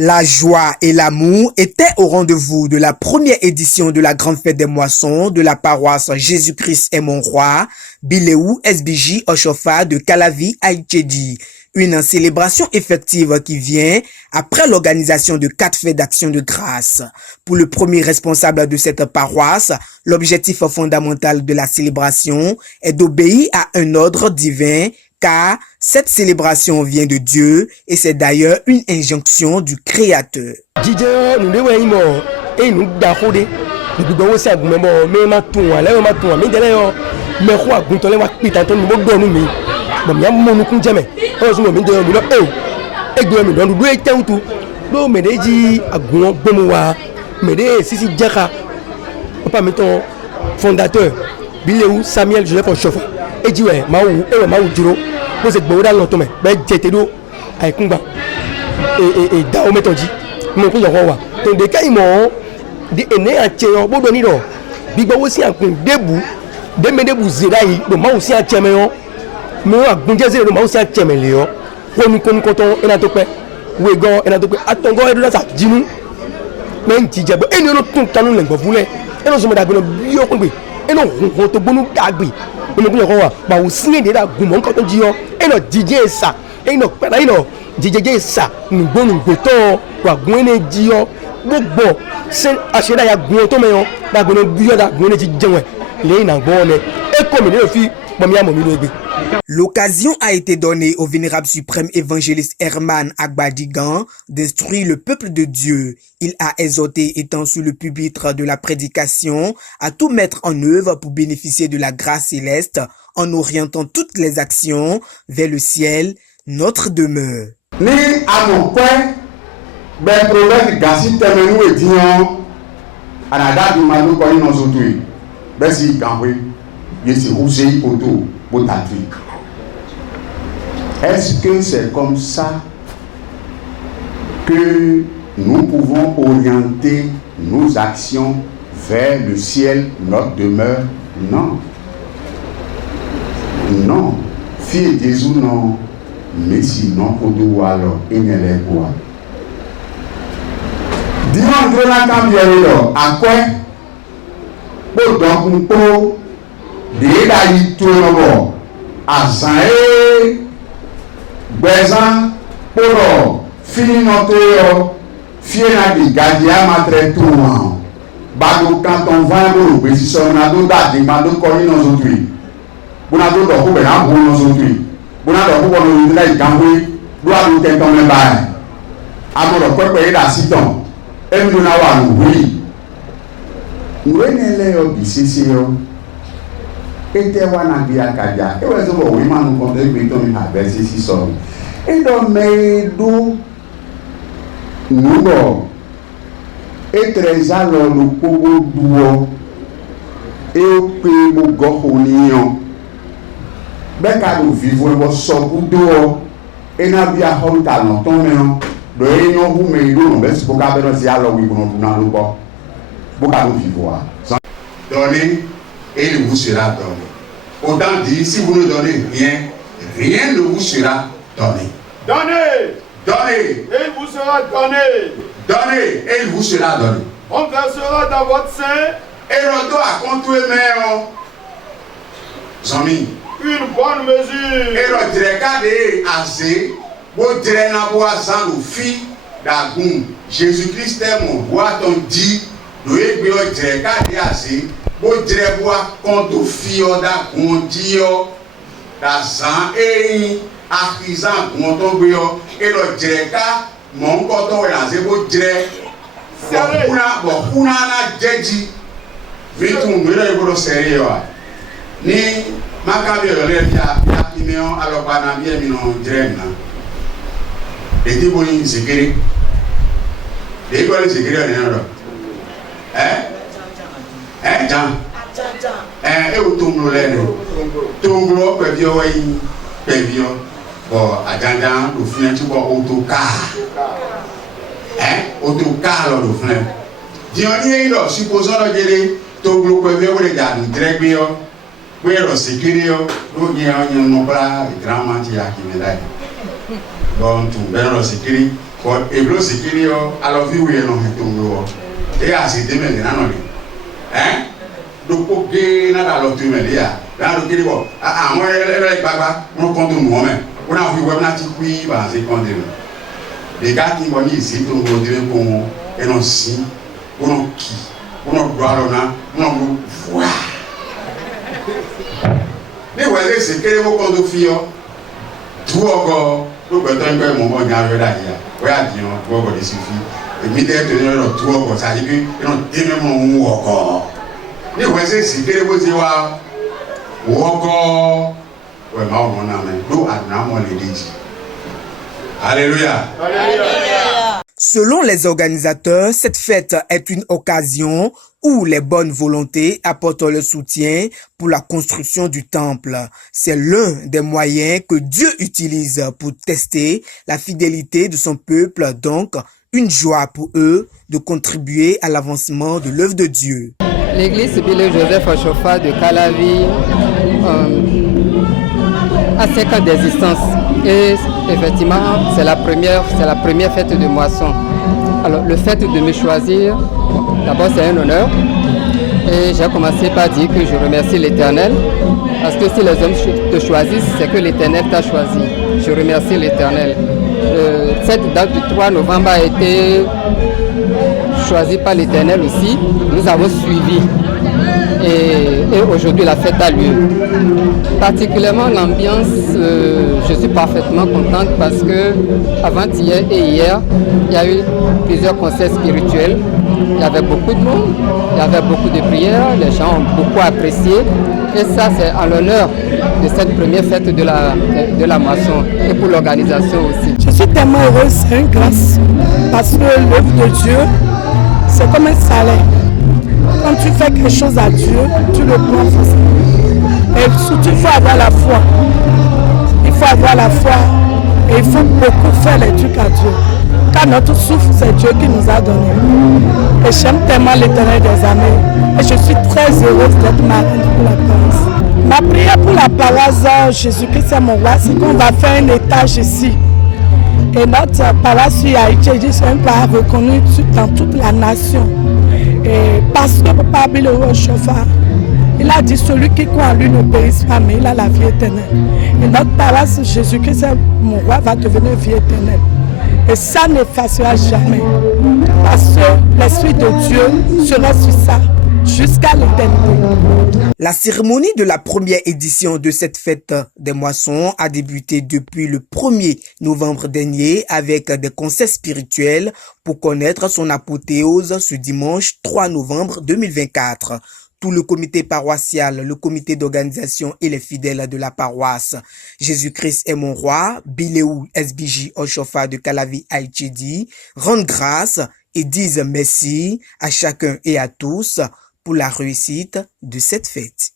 La joie et l'amour étaient au rendez-vous de la première édition de la Grande Fête des Moissons de la paroisse Jésus-Christ est mon roi, Biléou SBJ Oshofa de Calavi Aïtchédi. Une célébration effective qui vient après l'organisation de 4 fêtes d'action de grâce. Pour le premier responsable de cette paroisse, l'objectif fondamental de la célébration est d'obéir à un ordre divin, car cette célébration vient de Dieu et c'est d'ailleurs une injonction du Créateur. Fondateur Biléou Samuel Joseph Oshofa et dit ouais maou duro vous êtes beau dans l'automne ben j'étais d'eau avec Kumba et Dao Metondi mon coup d'envoi donc des cas ils m'ont dit né à Tchéon bon doni do big aussi un coup debout de me debout zéraï donc moi aussi à Tchéméon mais à Gunjazé donc moi aussi à Tchéméléon pour nous comme quand on est à Topé ou ego est à Topé à Tongo et de là ça dit nous même si diable et nous tout canon l'engo voulait et nous sommes d'accord bio compris et non on te bonu dagbi on nous dire ba o signer de la goumon quand on dit et non DJ ça et non pas non DJ ça nous bonu goto wa gwene di gbogbo c'est acheda ya goto me da gono bio da gono ti jewe le na bonne et comme le fi bomia mo mi lo gbe. L'occasion a été donnée au vénérable suprême évangéliste Herman Agbadigan d'instruire le peuple de Dieu. Il a exhorté, étant sur le pupitre de la prédication, à tout mettre en œuvre pour bénéficier de la grâce céleste en orientant toutes les actions vers le ciel, notre demeure. Ni à mon point, ben prophète Gassi Temenou et Dion, à la date du Malou Koni non sauté, ben si Gambé, il s'est rougé autour. Est-ce que c'est comme ça que nous pouvons orienter nos actions vers le ciel, notre demeure? Non. Non. Fille Jésus, non. Mais sinon, pour nous, alors, il n'y a quoi. Dis-moi, Grenat, à quoi? Pour donc, pour déjà y tourne azae bezan pour finir notre fiena di gadia matre tout bado quand on va au bési on a d'autres des bado koni nos autres on a d'autres ko be na bo nos autres on a d'autres ko no la gamwe do a do ten ton me ba amoro pepe da siton e mi na wa no wi nwenele o bisisi yo ete wana bia kaja e wezo bo we manu konde gbe to mi abesi si so e do me do nubo e treza lo lu kogo duo e o pe mo go honiyan be ka do vivo e bo so budo e na bia honta no ton me do e no hu me do no be si bo ka be no si alo wi no na lo bo ka do vivo a donner et il vous sera donné. Autant dit, si vous ne donnez rien, rien ne vous sera donné. Donnez! Donnez! Et il vous sera donné. Donnez! Et il vous sera donné. On versera dans votre sein. Et l'on doit contrôler Zami. Une bonne mesure. Et l'on dirait garder assez. Vous direz n'a pas sans le fils d'Agoum. Jésus-Christ est mon roi, ton dit. Nous dirait garder assez. Bo dire bois contre fio da gondio da zan e akizan konto gbeyo e lo dire ka mo nko to la se bo dire bo kuna na jeji vitu mwele bo sere yo ni makabe yo le ya kimeo alo bana bien mi no dire na e ti bo ni sekere e ko le sekere na ro Jean. Et au tombeau là, tombeau pevio oui, pevio. Bon, à Jean, au final tu vois autocar. Autocar là au final. Dionier là, supposons là que tombeau pevio ou les gars, nous très bien. Oui, alors sécurité, nous y a un nombre grand menti à qui me l'a. Donc, tout le monde s'écrit. Et le s'écrit, alors, vu où il y a un et à cette maintenant, hein? Donc, pour que nous allons tout le monde, là, nous disons, ah, moi, les baba, on compte nous-mêmes. On a vu, on a dit, oui, c'est compte nous. Les gars qui vont ici, tout le monde dit, bon, et non, si, on qui, on doit, on a voir. Les voisins, c'est que les mots qu'on doit faire, tout encore, tout le temps, il moment où il y a un là, il y a tout encore, il suffit. Et puis, il y a tout encore, ça dit que, ils ont tellement encore. Les voisins, c'est que les mots disent, ou encore, ouais, ma on a même, nous, on les dit. Alléluia. Alléluia. Selon les organisateurs, cette fête est une occasion où les bonnes volontés apportent le soutien pour la construction du temple. C'est l'un des moyens que Dieu utilise pour tester la fidélité de son peuple, donc une joie pour eux de contribuer à l'avancement de l'œuvre de Dieu. L'église Billéou Joseph Oshofa de Calavi a 5 ans d'existence et effectivement c'est la première fête de moisson. Alors le fait de me choisir, d'abord c'est un honneur et j'ai commencé par dire que je remercie l'Éternel parce que si les hommes te choisissent, c'est que l'Éternel t'a choisi. Je remercie l'Éternel. Cette date du 3 novembre a été choisie par l'Éternel aussi. Nous avons suivi et aujourd'hui la fête a lieu. Particulièrement l'ambiance, je suis parfaitement contente parce que avant-hier et hier, il y a eu plusieurs concerts spirituels. Il y avait beaucoup de monde, il y avait beaucoup de prières, les gens ont beaucoup apprécié. Et ça, c'est en l'honneur de cette première fête de la moisson et pour l'organisation aussi. Je suis tellement heureuse, c'est une grâce, parce que l'œuvre de Dieu, c'est comme un salaire. Quand tu fais quelque chose à Dieu, tu le prends forcément. Et surtout, il faut avoir la foi. Il faut avoir la foi et il faut beaucoup faire les trucs à Dieu. Car notre souffle, c'est Dieu qui nous a donné. Et j'aime tellement l'Éternel des armées. Et je suis très heureuse d'être marraine pour la paroisse. Ma prière pour la paroisse Jésus-Christ est mon roi, c'est qu'on va faire un étage ici. Et notre paroisse à Haïti, c'est un paroisse reconnu dans toute la nation. Et parce que Papa Billéou Oshofa, il a dit celui qui croit en lui ne périsse pas, mais il a la vie éternelle. Et notre paroisse Jésus-Christ est mon roi va devenir vie éternelle. Et ça n'effacera jamais. Parce que l'Esprit de Dieu sera sur ça jusqu'à l'éternité. La cérémonie de la première édition de cette fête des moissons a débuté depuis le 1er novembre dernier avec des concerts spirituels pour connaître son apothéose ce dimanche 3 novembre 2024. Tout le comité paroissial, le comité d'organisation et les fidèles de la paroisse Jésus-Christ est mon roi, Billéou SBJ Oshofa de Calavi Haïti rendent grâce et disent merci à chacun et à tous pour la réussite de cette fête.